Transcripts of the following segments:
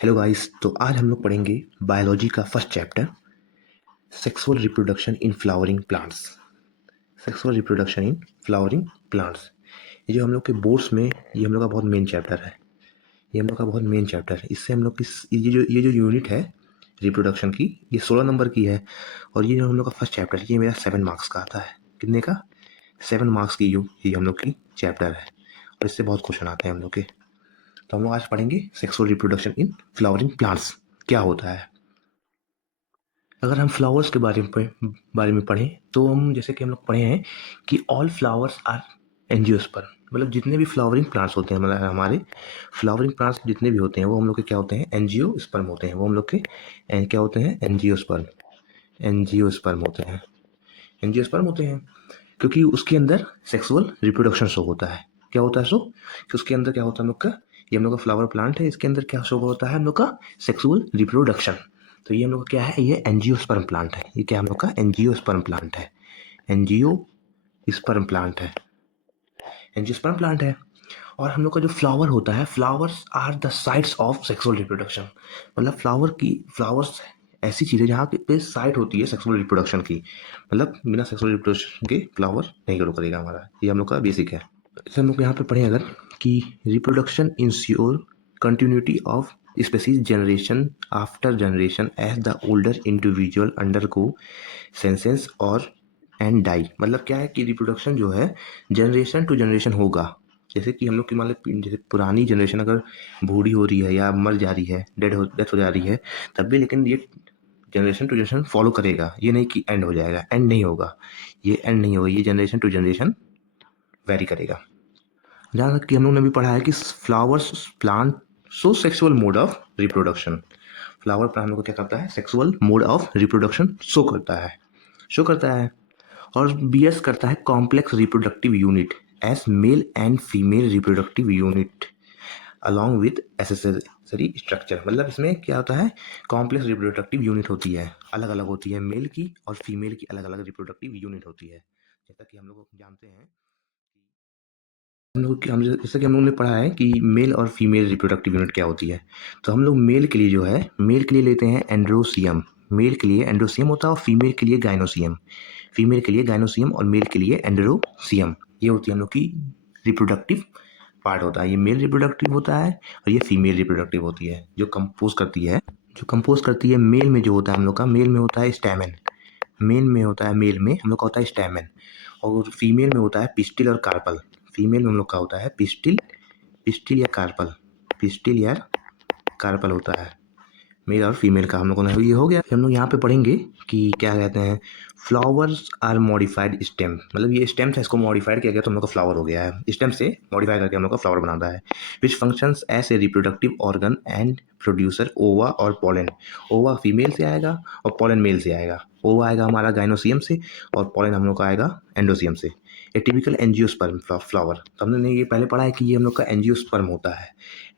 Hello guys. तो आज हम लोग पढ़ेंगे बायोलॉजी का first chapter, sexual reproduction in flowering plants. Sexual reproduction in flowering plants, ये जो हम लोग के बोर्ड्स में, ये हम लोग का बहुत मेन चैप्टर है। ये हम लोग का बहुत मेन चैप्टर है। इससे हम लोग की ये जो यूनिट है रिप्रोडक्शन की, ये 16 नंबर की है। और ये जो हम लोग का फर्स्ट चैप्टर है, ये मेरा 7 मार्क्स का आता है। कितने का? 7 मार्क्स की ये हम लोग की चैप्टर है, और इससे बहुत क्वेश्चन आते हैं हम लोग के। तो हम लोग आज पढ़ेंगे sexual reproduction in flowering plants क्या होता है। अगर हम फ्लावर्स के बारे में पढ़ें, तो हम जैसे कि हम लोग पढ़े हैं कि ऑल फ्लावर्स आर एंजियोस्पर्म। मतलब जितने भी फ्लावरिंग प्लांट्स होते हैं, मतलब हमारे फ्लावरिंग प्लांट्स जितने भी होते हैं, वो हम लोग के क्या होते हैं? एंजियोस्पर्म होते हैं। वो हम लोग के क्या होते हैं? एंजियोस्पर्म। एंजियोस्पर्म होते हैं। एंजियोस्पर्म होते हैं क्योंकि उसके अंदर सेक्सुअल रिप्रोडक्शन शो होता है। क्या होता है शो? कि उसके अंदर क्या होता है हम लोग का? ये हम लोग का फ्लावर प्लांट है, इसके अंदर क्या शो होता है? हम लोग का सेक्सुअल रिप्रोडक्शन। तो ये हम लोग का क्या है? ये एंजियोस्पर्म प्लांट है। ये क्या हम लोग का? एंजियोस्पर्म प्लांट है। एंजियोस्पर्म प्लांट है। एंजियोस्पर्म प्लांट है। और हम लोग का जो फ्लावर होता है, flowers are the sites of sexual reproduction. मतलब फ्लावर्स ऐसी चीज़ है जहाँ पे साइट होती है सेक्सुअल रिप्रोडक्शन की। मतलब बिना सेक्सुअल रिप्रोडक्शन के फ्लावर नहीं ग्रो करेगा हमारा। ये हम लोग का बेसिक है। जैसे हम लोग यहाँ पे पढ़े अगर कि reproduction ensure continuity of species generation after generation as the older individual undergo senescence और एंड डाई। मतलब क्या है कि रिप्रोडक्शन जो है जनरेशन टू जनरेशन होगा। जैसे कि हम लोग की मान लो, जैसे पुरानी जनरेशन अगर बूढ़ी हो रही है या मर जा रही है, डेथ हो जा रही है, तब भी लेकिन ये जनरेशन टू जनरेशन फॉलो करेगा। ये नहीं कि एंड हो जाएगा, एंड नहीं होगा। ये एंड नहीं होगा, ये जनरेशन टू जनरेशन वेरी करेगा। जहाँ तक कि हम लोग ने भी पढ़ा है कि flowers plant show sexual mode of reproduction. Flower plant को क्या करता है? Sexual mode of reproduction show करता है। और बीएस करता है complex reproductive unit as male and female reproductive unit along with accessory structure. मतलब इसमें क्या होता है? कॉम्प्लेक्स रिप्रोडक्टिव यूनिट होती है, अलग अलग होती है। मेल की और फीमेल की अलग अलग रिप्रोडक्टिव यूनिट होती है। जैसा कि हम लोग जानते हैं, जैसा कि हम लोगों ने पढ़ा है कि मेल और फीमेल रिप्रोडक्टिव यूनिट क्या होती है। तो हम लोग मेल के लिए जो है, मेल के लिए लेते हैं एंड्रोसियम। मेल के लिए एंड्रोसियम होता है और फीमेल के लिए गाइनोसियम। फीमेल के लिए गाइनोसियम और मेल के लिए एंड्रोसियम। ये होती है हम लोग की रिप्रोडक्टिव पार्ट होता है। ये मेल रिप्रोडक्टिव होता है और ये फीमेल रिप्रोडक्टिव होती है, जो कंपोज करती है मेल में जो होता है हम लोग का, मेल में होता है स्टैमेन। मेल में होता है, मेल में हम लोग का होता है स्टैमेन। और फीमेल में होता है पिस्टिल और कार्पल। फीमेल में हम लोग का होता है पिस्टिल पिस्टिल या कार्पल। पिस्टिल या कार्पल होता है मेल और फीमेल का। हम लोगों ने ये हो गया। हम लोग यहाँ पे पढ़ेंगे कि क्या कहते हैं, फ्लावर्स आर मॉडिफाइड स्टेम। मतलब ये स्टेम से इसको मॉडिफाइड किया गया तो हम लोग का फ्लावर हो गया है। स्टेम से मॉडिफाई करके हम लोग का फ्लावर बनाता है। Which functions as a reproductive organ and producer ova और पोलन। ओवा फीमेल से आएगा और पोलन मेल से आएगा। ओवा आएगा हमारा गाइनोसियम से और पोलन हम लोग का आएगा एंडोसियम से। ए टिपिकल एंजियोस्पर्म फ्लावर। तो हमने ये पहले पढ़ा है कि ये हम लोग का एंजियोस्पर्म होता है।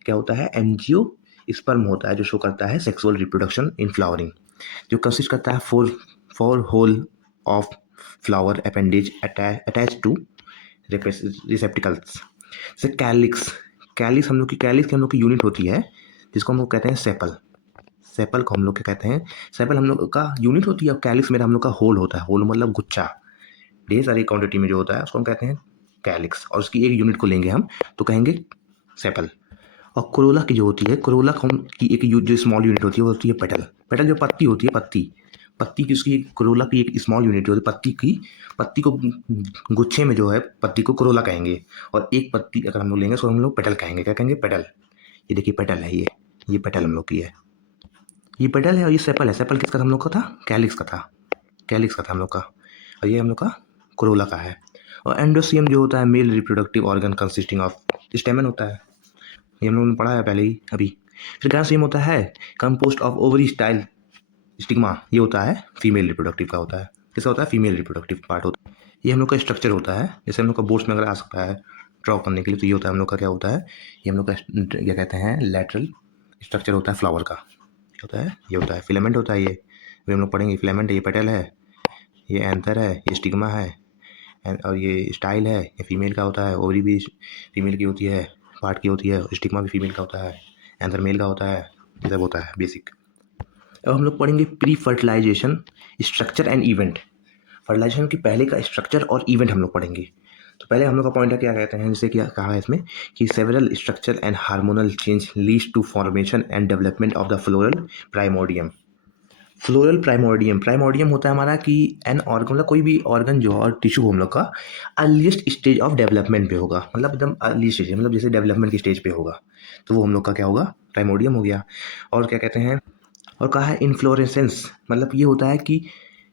क्या होता है? एंजियो स्पर्म होता है, जो शो करता है सेक्सुअल रिप्रोडक्शन इन फ्लावरिंग, जो कंसिस्ट करता है four whorl of flower appendage attach to receptacles. जैसे कैलिक्स। कैलिक्स हम लोग की यूनिट होती है, जिसको हम लोग कहते हैं सेपल। सेपल को हम लोग क्या कहते हैं? सेपल हम लोग का यूनिट होती है और कैलिक्स मेरा हम लोग का होल होता है। होल मतलब गुच्छा, ढेर सारी क्वांटिटी में जो होता है उसको हम कहते हैं कैलिक्स। और उसकी एक यूनिट को लेंगे हम तो कहेंगे सेपल। और कोरोला की जो होती है, कोरोला की एक जो स्मॉल यूनिट होती है वो होती है पेटल। पेटल जो पत्ती होती है, पत्ती की उसकी कोरोला की एक स्मॉल यूनिट होती है। पत्ती को गुच्छे में जो है, पत्ती को कोरोला कहेंगे। और एक पत्ती अगर हम लोग लेंगे उसको हम लोग पेटल कहेंगे। क्या कहेंगे? पेटल। ये देखिए पेटल है, ये पेटल हम लोग की है। ये पेटल है और ये सेपल है। सेपल किसका था हम लोग का? था कैलिक्स का था। कैलिक्स का था हम लोग का। और ये हम लोग का कोरोला का है। और एंडोसियम जो होता है male reproductive organ consisting of स्टेमन होता है। ये हम लोगों ने पढ़ा है पहले ही अभी। फिर गायनोसियम होता है compost of ovary style stigma. ये होता है फीमेल रिप्रोडक्टिव का होता है। किसका होता है? फीमेल रिप्रोडक्टिव पार्ट होता है। ये हम लोग का स्ट्रक्चर होता है। जैसे हम लोग का बोर्ड्स में अगर आ सकता है ड्रॉ करने के लिए, तो ये होता है हम लोग का क्या होता है? ये हम लोग का क्या कहते हैं? लेटरल स्ट्रक्चर होता है फ्लावर का। क्या होता है? ये होता है फिलामेंट होता है। ये अभी हम लोग पढ़ेंगे। फिलामेंट है, ये पेटल है, ये एंथर है, ये स्टिग्मा है, और ये स्टाइल है, ये फीमेल का होता है। ओवरी भी फीमेल की होती है, पार्ट की होती है। स्टिग्मा भी फीमेल का होता है, एंथर मेल का होता है, ये सब होता है बेसिक। अब हम लोग पढ़ेंगे pre fertilization structure and event. Fertilization के पहले का स्ट्रक्चर और इवेंट हम लोग पढ़ेंगे। तो पहले हम लोग का पॉइंट है, क्या कहते हैं, जैसे क्या कहा है इसमें कि several structure and hormonal change leads to formation and development of the floral primordium. Floral primordium, primordium होता है हमारा कि एन ऑर्गन, मतलब कोई भी ऑर्गन जो और टिश्यू हम लोग का अर्लीस्ट स्टेज ऑफ डेवलपमेंट पे होगा, मतलब एकदम अर्ली स्टेज, मतलब जैसे डेवलपमेंट की स्टेज पे होगा, तो वो हम लोग का क्या होगा, प्राइमोर्डियम हो गया। और क्या कहते हैं, और कहा है इन्फ्लोरेसेंस, मतलब ये होता है कि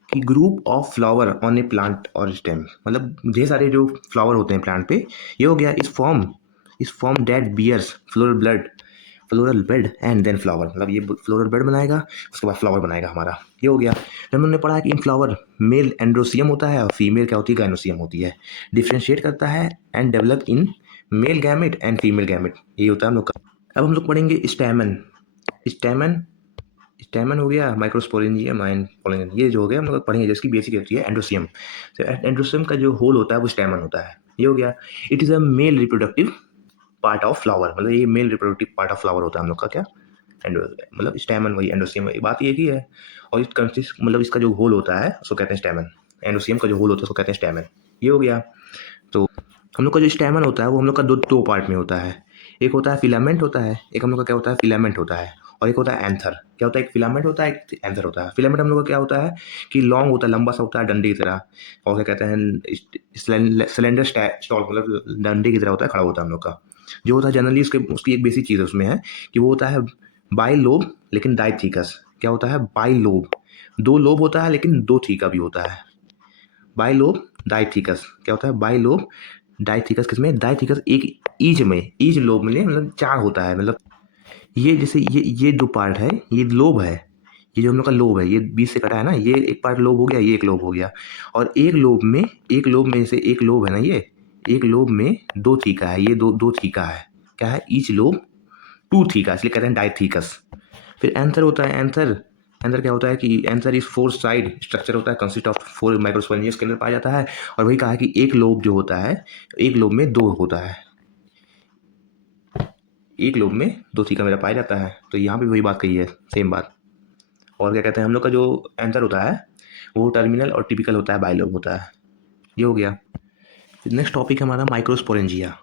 group of flower on A plant और स्टेम, मतलब ढेर सारे जो फ्लावर होते हैं प्लांट पे, ये हो गया इस form that bears floral bed and then flower, मतलब ये फ्लोरल बेड बनाएगा, उसके बाद फ्लावर बनाएगा हमारा, ये हो गया। फिर हमने पढ़ा कि इन फ्लावर मेल एंड्रोसियम होता है और फीमेल क्या होती है, गाइनोसियम होती है। डिफ्रेंशिएट करता है and develop in male gamete and female gamete, ये होता है हम लोग का। अब हम लोग पढ़ेंगे स्टैमन। स्टैमन स्टैमन हो गया, माइक्रोस्पोरेंजियम एंड पोलिन, ये जो हो गया हम लोग पढ़ेंगे, जिसकी बेसिक होती है एंड्रोसियम। तो एंड्रोसियम का जो होल होता है वो स्टैमन होता है, ये हो गया। It is a male reproductive part of flower, मतलब ये male reproductive part of flower होता है हम लोग का, क्या मतलब स्टैमन, वही एंडोसियम, बात ये ही है। और इस कंसिस्ट, मतलब इसका जो होल होता है उसको कहते हैं स्टैमन, एंडोसियम का जो होल होता है उसको कहते हैं स्टैमन, ये हो गया। तो हम लोग का जो स्टैमन होता है वो हम लोग का दो पार्ट में होता है, एक होता है फिलामेंट होता है, एक हम लोग का क्या होता है, फिलामेंट होता है, और एक होता है एंथर। क्या होता है, एक फिलामेंट होता है, एक एंथर होता है। फिलामेंट हम लोग का क्या होता है कि लॉन्ग होता है, लंबा सा होता है, डंडे की तरह, और क्या कहते हैं सिलेंडर स्टॉल, मतलब डंडे की तरह होता है, खड़ा होता है हम लोग का। जो होता है जनरली उसके उसकी एक बेसिक चीज़ उसमें है कि वो होता है बाई लोब लेकिन डाइथिकस। क्या होता है, बाई लोब, दो लोब होता है लेकिन दो थीका भी होता है। बाई लोब डाइथिकस, क्या होता है, बाई लोब डाइथिकस, किसमें, डाइथिकस एक ईच लोब में, मतलब चार होता है, मतलब ये जैसे ये दो पार्ट है, ये लोब है, ये जो हम लोग का लोब है, ये बीच से कटा है ना, ये एक पार्ट लोब हो गया, ये एक लोब हो गया। और एक लोब में से एक लोब है ना, ये एक लोब में दो थीका है, ये दो दो थीका है, क्या है, ईच लोब टू थीका, इसलिए कहते हैं डाइथीकस। फिर एंथर होता है, एंथर एंथर क्या होता है कि anther is four side structure होता है, कंसिस्ट ऑफ फोर माइक्रोस्पोरेंजियस के अंदर पाया जाता है। और वही कहा है कि एक लोब जो होता है, एक लोब में दो होता है, एक लोब में दो थीका मेरा पाया जाता है, तो यहाँ पे वही बात कही है, सेम बात। और क्या कहते हैं, हम लोग का जो एंथर होता है वो टर्मिनल और टिपिकल होता है, बाइलोब होता है, ये हो गया। नेक्स्ट टॉपिक है हमारा माइक्रोस्पोरेंजिया।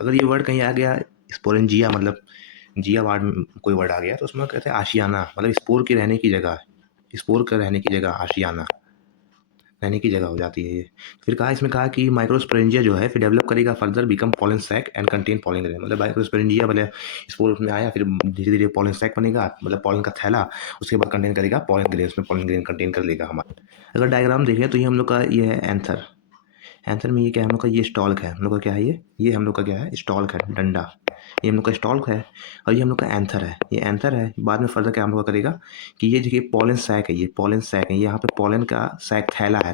अगर ये वर्ड कहीं आ गया, स्पोरेंजिया मतलब जिया वार्ड में कोई वर्ड आ गया, तो उसमें कहते हैं आशियाना, मतलब स्पोर के रहने की जगह, स्पोर के रहने की जगह आशियाना, रहने की जगह हो जाती है ये। फिर कहा, इसमें कहा कि माइक्रोस्पोरेंजिया जो है फिर डेवलप करेगा further become pollen sac and contain pollen grain, मतलब माइक्रोस्पोरेंजिया मतलब स्पोर में आया, फिर धीरे धीरे पॉलन सैक बनेगा, मतलब पॉलन का थैला, उसके बाद कंटेन करेगा पॉलन ग्रेन, उसमें पॉलन ग्रेन कंटेन कर लेगा हमारा। अगर डायग्राम देखें तो ये हम लोग का ये है एंथर। एंथर में ये क्या है, हम लोग का ये स्टॉल्क है, हम लोग का क्या है, ये हम लोग का क्या है, स्टॉल्क है, डंडा, ये हम लोग का स्टॉल्क है। और ये हम लोग का एंथर है, ये एंथर है। बाद में फर्दर क्या हम लोग का करेगा कि ये देखिए पॉलन सैक है, ये पॉलन सैक है, यहाँ पे पॉलन का सैक थैला है,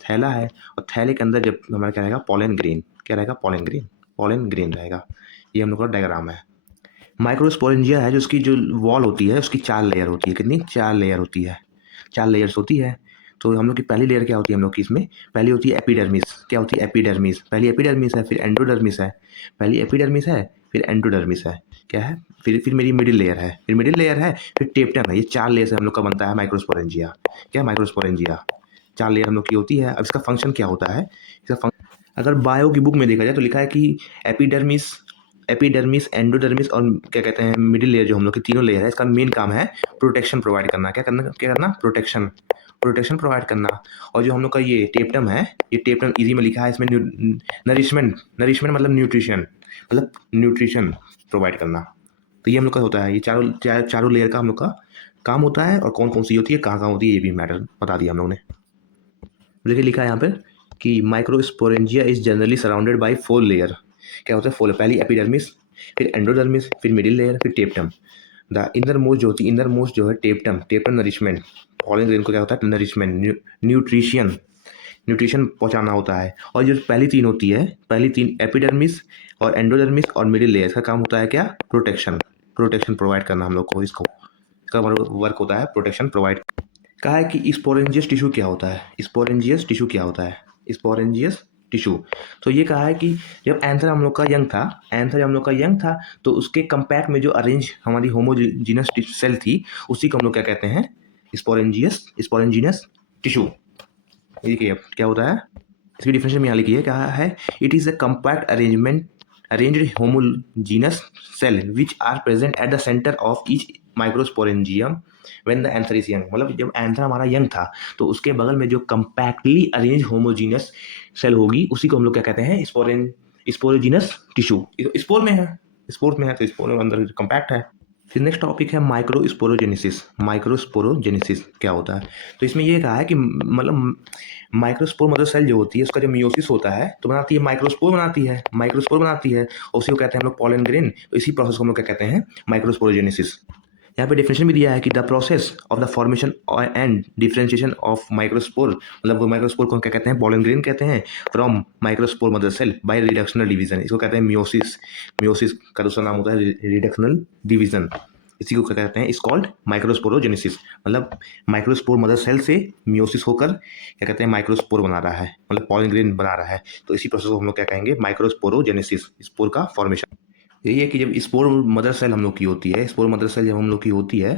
थैला है, और थैले के अंदर जब हमारा क्या रहेगा, पॉलन ग्रेन, क्या रहेगा, पॉलन ग्रेन रहेगा। ये हम लोग का डायग्राम है। माइक्रोस्पोरेंजिया है जो उसकी जो वॉल होती है उसकी चार लेयर होती है, कितनी, चार लेयर होती है, चार लेयर्स होती है। तो हम लोग की पहली लेयर क्या होती है, हम लोग की इसमें पहली होती है एपिडर्मिस, क्या होती है, एपिडर्मिस, पहली एपिडर्मिस है, फिर एंडोडर्मिस है, पहली एपिडर्मिस है, फिर एंडोडर्मिस है, क्या है, फिर मेरी मिडिल लेयर है, फिर मिडिल लेयर है, फिर टेप्टम है। ये चार लेयर से हम लोग का बनता है माइक्रोस्पोरेंजिया। क्या, माइक्रोस्पोरेंजिया चार लेयर हम लोग की होती है। अब इसका फंक्शन क्या होता है, इसका अगर बायो की बुक में देखा जाए तो लिखा है कि एपिडर्मिस एपिडर्मिस एंडोडर्मिस और क्या कहते हैं मिडिल लेयर, जो हम लोग की तीनों लेयर है, इसका मेन काम है प्रोटेक्शन प्रोवाइड करना। क्या करना, प्रोटेक्शन प्रोवाइड करना। और जो हम लोग का ये टेप्टम है, ये टेप्टम इजी में लिखा है, इसमें नरिशमेंट मतलब न्यूट्रिशन प्रोवाइड करना। तो ये हम लोग का होता है, ये चारों लेयर का हम लोग का काम होता है। और कौन कौन सी होती है, कहाँ कहाँ होती है, ये भी मैटर बता दिया हम लोग ने। देखिए लिखा है यहाँ पर कि microsporangia is generally surrounded by four layer. क्या होता है, फोर, पहली एपिडर्मिस, फिर एंडोडर्मिस, फिर मिडिल लेयर, फिर टेप्टम। द इनर मोस्ट जो होती है, इनर मोस्ट जो है टेप्टम नरिशमेंट, पॉलन ग्रेन को क्या होता है, नरिशमेंट, न्यूट्रिशन पहुंचाना होता है। और जो पहली तीन होती है, पहली तीन एपिडर्मिस और एंडोडर्मिस और मिडिल लेयर का काम होता है क्या, प्रोटेक्शन प्रोवाइड करना हम लोग को, इसका वर्क होता है प्रोटेक्शन प्रोवाइड। कहा है कि स्पोरेंजियस टिश्यू क्या होता है, स्पोरेंजियस टिश्यू क्या होता है, स्पोरेंजियस टिश्यू। तो ये कहा है कि जब एंथर हम लोग का यंग था, एंथर जब हम लोग का यंग था, तो उसके कंपैक्ट में जो अरेंज हमारी होमोजीनस सेल थी, उसी को हम लोग क्या कहते हैं, स्पोरेंजियस टिश्यू। ये क्या होता है, इसकी डिफिनेशन में यहाँ लिखी है, कहा है it is a compact arranged homogeneous cell which are present at the centre of each microsporangium when the anther is young. मतलब जब एंथर हमारा यंग था, तो उसके बगल में जो कंपैक्टली अरेंज होमोजीनस सेल होगी, उसी को हम लोग क्या कहते हैं, स्पोरोजीनस टिश्यू। स्पोर में है, स्पोर में है तो स्पोर में अंदर कंपैक्ट है। फिर नेक्स्ट टॉपिक है माइक्रोस्पोरोजेनेसिस। माइक्रोस्पोरोजेनेसिस क्या होता है, तो इसमें ये कहा है कि मतलब माइक्रोस्पोर मदर सेल जो होती है, उसका जब मियोसिस होता है तो बनाती है माइक्रोस्पोर, बनाती है और उसी को कहते हैं हम लोग पॉलन ग्रेन। तो इसी प्रोसेस को हम लोग क्या कहते हैं, माइक्रोस्पोरोजेनेसिस। यहाँ पे डेफिनेशन भी दिया है कि the process of the formation and differentiation of microspore, मतलब वो माइक्रोस्पोर को क्या कहते हैं, पॉलन ग्रेन कहते हैं, from microspore mother cell by reductional division. इसको कहते हैं मियोसिस। मियोसिस का दूसरा नाम होता है रिडक्शनल डिवीजन। इसी को क्या कहते हैं, इज कॉल्ड माइक्रोस्पोरोजेनेसिस। मतलब माइक्रोस्पोर मदर सेल से मियोसिस होकर क्या कहते हैं, माइक्रोस्पोर बना रहा है, मतलब पॉलन ग्रेन बना रहा है। तो इसी प्रोसेस को हम लोग क्या कहेंगे, माइक्रोस्पोरोजेनेसिस, स्पोर का फॉर्मेशन। यही है कि जब स्पोर मदर सेल हम लोग की होती है, स्पोर मदर सेल जब हम लोग की होती है,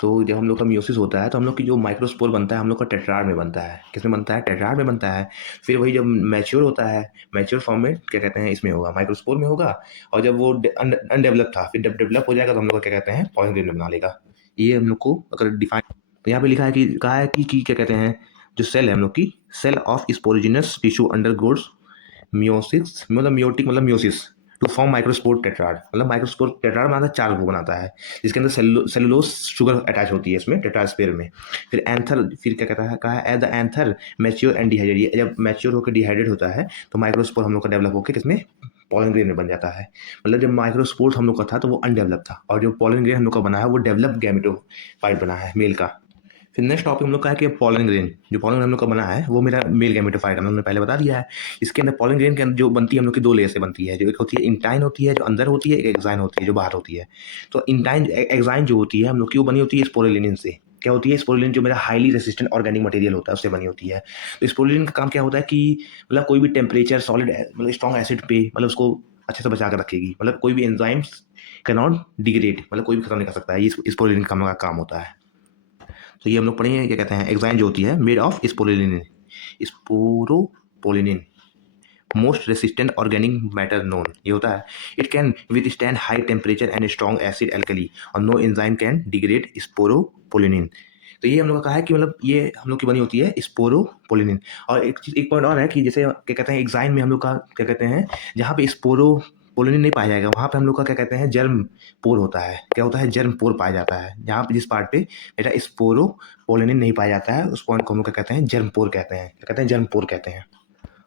तो जब हम लोग का मियोसिस होता है, तो हम लोग की जो माइक्रोस्पोर बनता है, हम लोग का टेट्राड में बनता है। किसमें बनता है, टेट्राड में बनता है। फिर वही जब मैच्योर होता है, मैच्योर फॉर्म में क्या कहते हैं, इसमें होगा, माइक्रोस्पोर में होगा। और जब वो अनडेवलप था, फिर जब डेवलप हो जाएगा तो हम लोग क्या कहते हैं, पॉलन ग्रेन में बना लेगा। ये हम लोग को अगर डिफाइन, तो यहाँ पे लिखा है कि कहा है कि क्या कहते हैं, जो सेल है हम लोग की, cell of sporogenous tissue undergoes meiosis, मतलब मियोटिक मतलब meiosis to form microspore tetrad. मतलब माइक्रोस्पोर टेट्राड बनाता है, 4 वो बनाता है, जिसके अंदर सेलुलोज शुगर अटैच होती है इसमें टेट्रास्पेयर में। फिर एंथर, फिर क्या कहता है, कहा है at the anther mature and dehydrate. जब मैच्योर होकर डिहाइड्रेट होता है, तो माइक्रोस्पोर हम लोग का डेवलप होकर किसमें, पॉलन ग्रेन में बन जाता है। मतलब जब माइक्रोस्पोर हम लोग का था तो वो अनडेवलप था, और जो पॉलन ग्रेन हम लोग का बना है वो डेवलप गैमेटोफाइट बना है, मेल का। फिर नेक्स्ट टॉपिक हम लोग का है कि पॉलन ग्रेन। जो पॉलन ग्रेन हम लोग का बना है वो मेरा मेल गैमेटोफाइट, हम लोग ने पहले बता दिया है। इसके अंदर पॉलन ग्रेन के अंदर जो बनती है हम लोग की 2 लेयर से बनती है। जो एक होती है इंटाइन होती है, जो अंदर होती है, एक एक्साइन होती है जो बाहर होती है। तो इंटाइन एक्साइन जो होती है हम लोग की, वो बनी होती है स्पोरुलिन से। क्या होती है, स्पोरुलिन जो मेरा हाईली रेसिस्टेंट ऑर्गेनिक मटेरियल होता है उससे बनी होती है। तो स्पोरुलिन का काम क्या होता है कि मतलब कोई भी टेम्परेचर सॉलिड मतलब स्ट्रॉन्ग एसिड पे मतलब उसको अच्छे से बचा कर रखेगी। मतलब कोई भी एंजाइम्स कैन नॉट डिग्रेड, मतलब कोई भी खत्म नहीं कर सकता है, ये स्पोरुलिन का काम होता है। तो ये हम लोग पढ़ेंगे, क्या कहते हैं, एग्जाइन जो होती है मेड ऑफ स्पोरुलिन, sporopollenin, most resistant organic matter known. ये होता है, it can withstand high temperature and strong acid alkali और no enzyme can degrade sporopollenin. तो ये हम लोग का कहा है कि मतलब ये हम लोग की बनी होती है स्पोरोपोलिनिन। और एक चीज, एक पॉइंट और है कि जैसे क्या कहते हैं, एग्जाइन में हम लोग का क्या कहते हैं, जहाँ पे स्पोरोपोलिनिन नहीं पाया जाएगा, वहाँ पे हम लोग का क्या कहते हैं, जर्म पोर होता है। क्या होता है, जर्म पोर पाया जाता है। जहाँ पे जिस पार्ट पे बेटा स्पोरोपोलिनिन नहीं पाया जाता है, उस पॉइंट को हम लोग क्या कहते हैं, जर्म पोर कहते हैं। क्या कहते हैं, जर्म पोर कहते हैं।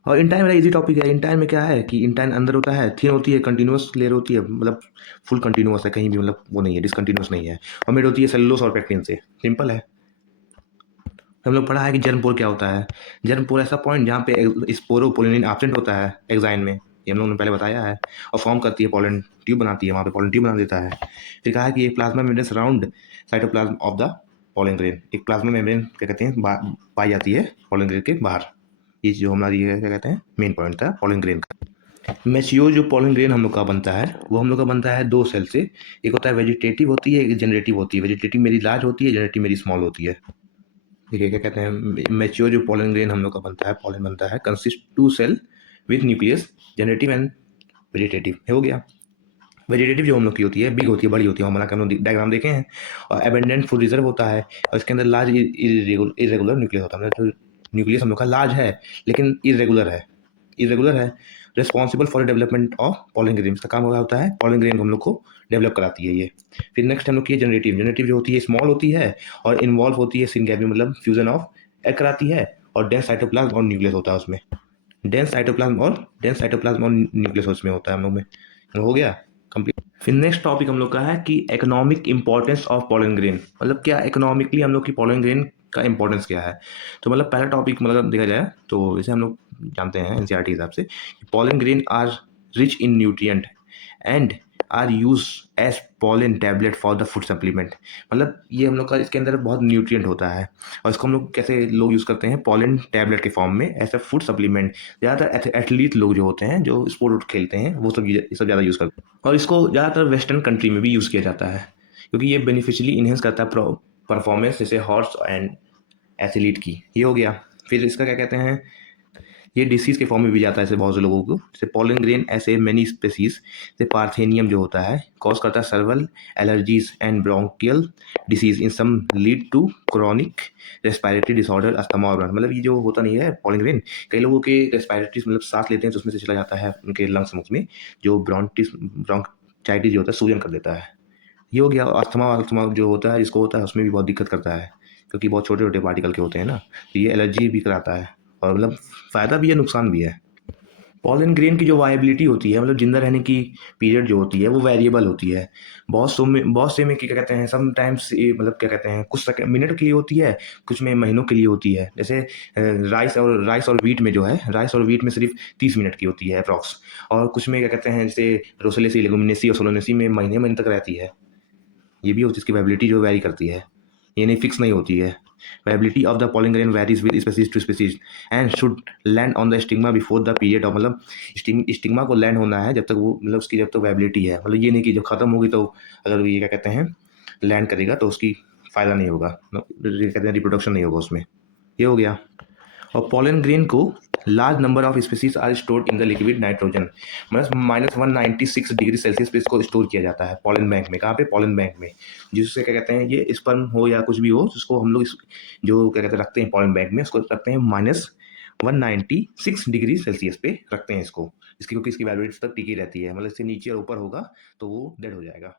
और इंटाइन मेरा इजी टॉपिक है। इंटाइन में क्या है कि इंटाइन अंदर होता है, थिन होती है, कंटिन्यूअस लेयर होती है, मतलब फुल कंटिन्यूअस है, कहीं भी मतलब वो नहीं है, डिसकंटिन्यूअस नहीं है। और मेड होती है सेलुलोज और पेक्टिन से। सिंपल है। हम लोग पढ़ा है कि जर्म पोर क्या होता है। जर्म पोर ऐसा पॉइंट जहाँ पे स्पोरोपोलिनिन एब्सेंट होता है एग्जाइन में, ये हम लोगों ने पहले बताया है, और फॉर्म करती है पॉलन ट्यूब बनाती है, वहाँ पे पॉलन ट्यूब बना देता है। फिर कहा है कि एक plasma membrane surround cytoplasm of the pollen grain. एक प्लाज्मा मेम्ब्रेन क्या कहते हैं, पाई जाती है पॉलन ग्रेन के बाहर। ये जो हमारी क्या कहते हैं, मेन पॉइंट था पॉलन ग्रेन का। मैच्योर जो पॉलन ग्रेन हम लोग का बनता है, वो हम लोग का बनता है 2 सेल से। एक होता है वेजिटेटिव होती है, एक जनरेटिव होती है। वेजिटेटिव मेरी लार्ज होती है, जनरेटिव मेरी स्मॉल होती है। देखिए क्या कहते हैं, मैच्योर जो पॉलन ग्रेन हम लोग का बनता है, पॉलन बनता है, consist 2 cell with nucleus, generative and vegetative. हो गया। वेजिटेटिव जो हम लोग की होती है, बिग होती है, बड़ी होती है, हम बना के हम लोग डायग्राम देखे हैं। और एबेंडेंट फूड रिजर्व होता है, और इसके अंदर लार्ज इरेगुलर न्यूक्लियस होता है। मतलब न्यूक्लियस हम लोग का लार्ज है लेकिन इरेगुलर है responsible for development of pollen grain. इसका काम होता है पॉलन ग्रेन को हम लोग को डेवलप कराती है ये। फिर नेक्स्ट हम लोग की जनरेटिव जो होती है, स्मॉल होती है और इन्वॉल्व होती है सिनगैपी, मतलब फ्यूजन ऑफ एग कराती है। और डेंस साइटोप्लाज्म और न्यूक्लियस होता है उसमें। डेंस साइटोप्लाज्म और न्यूक्लियस उसमें होता है हम लोग में। हो गया कंप्लीट। फिर नेक्स्ट टॉपिक हम लोग का है कि economic importance of pollen grain. मतलब क्या इकोनॉमिकली हम लोग की पॉलन ग्रेन का इंपॉर्टेंस क्या है। तो मतलब पहला टॉपिक मतलब देखा जाए तो जैसे हम लोग जानते हैं एनसीईआरटी हिसाब से, pollen grain are rich in nutrient and are use as pollen tablet for the food supplement. मतलब ये हम लोग का इसके अंदर बहुत न्यूट्रिएंट होता है और इसको हम लोग कैसे लोग यूज़ करते हैं पॉलन टैबलेट के फॉर्म में एज अ फूड सप्लीमेंट। ज़्यादातर एथलीट लोग जो होते हैं जो स्पोर्ट खेलते हैं वो सब ये सब ज़्यादा यूज़ करते हैं और इसको ज़्यादातर वेस्टर्न कंट्री में भी यूज़ किया जाता है क्योंकि ये बेनिफिशियली इन्हेंस करता है परफॉर्मेंस जैसे हॉर्स एंड एथलीट की। ये हो गया। फिर इसका क्या कहते हैं, ये डिसीज़ के फॉर्म में भी जाता है ऐसे बहुत से लोगों को, जैसे पॉलन ग्रेन ऐसे मेनी स्पेसीज जैसे पार्थेनियम जो होता है कॉज करता है several allergies and bronchial disease in some lead to chronic respiratory disorder asthma और मतलब ये जो होता नहीं है पॉलन ग्रेन, कई लोगों के रेस्पिरेटरी मतलब सांस लेते हैं तो उसमें से चला जाता है उनके लंग्स मुख में, जो ब्रोंकाइटिस जो होता है सूजन कर देता है। ये हो गया। अस्थमा अस्थमा जो होता है जिसको होता है उसमें भी बहुत दिक्कत करता है क्योंकि बहुत छोटे छोटे पार्टिकल के होते हैं ना, तो ये एलर्जी भी कराता है और मतलब फ़ायदा भी है नुकसान भी है। पॉलन ग्रेन की जो वायबिलिटी होती है मतलब जिंदा रहने की पीरियड जो होती है वो वेरिएबल होती है। बहुत से में क्या कहते हैं समटाइम्स मतलब क्या कहते हैं कुछ मिनट के लिए होती है, कुछ में महीनों के लिए होती है। जैसे राइस और वीट में जो है राइस और वीट में सिर्फ 30 मिनट की होती है अप्रॉक्स, और कुछ में क्या कहते हैं जैसे रोसेलेसी लेगुमिनेसी और सोलोनेसी में महीने महीने तक रहती है। ये भी होती है, इसकी वायबिलिटी जो वेरी करती है, ये नहीं फिक्स नहीं होती है। Viability of the pollen grain varies with species to species and should land on the stigma before the period of मतलब स्टिग्मा को लैंड होना है जब तक वो मतलब उसकी जब तक वायबिलिटी है, मतलब ये नहीं कि जब खत्म होगी तो अगर ये क्या कहते हैं लैंड करेगा तो उसकी फ़ायदा नहीं होगा, ये कहते हैं रिप्रोडक्शन नहीं होगा उसमें। ये हो गया। और पॉलन ग्रेन को large number of species are stored in the liquid nitrogen, मतलब -196 डिग्री सेल्सियस पे इसको स्टोर किया जाता है पॉलन बैंक में। कहाँ पे? पॉलन बैंक में। जिससे क्या कहते हैं ये स्पर्म हो या कुछ भी हो जिसको हम लोग जो क्या कहते हैं रखते हैं पॉलन बैंक में, उसको रखते हैं -196 डिग्री सेल्सियस पे रखते हैं इसको, इसकी क्योंकि इसकी वैल्यूटी तक टिकी रहती है, मतलब इससे नीचे और ऊपर होगा तो वो डेड हो जाएगा।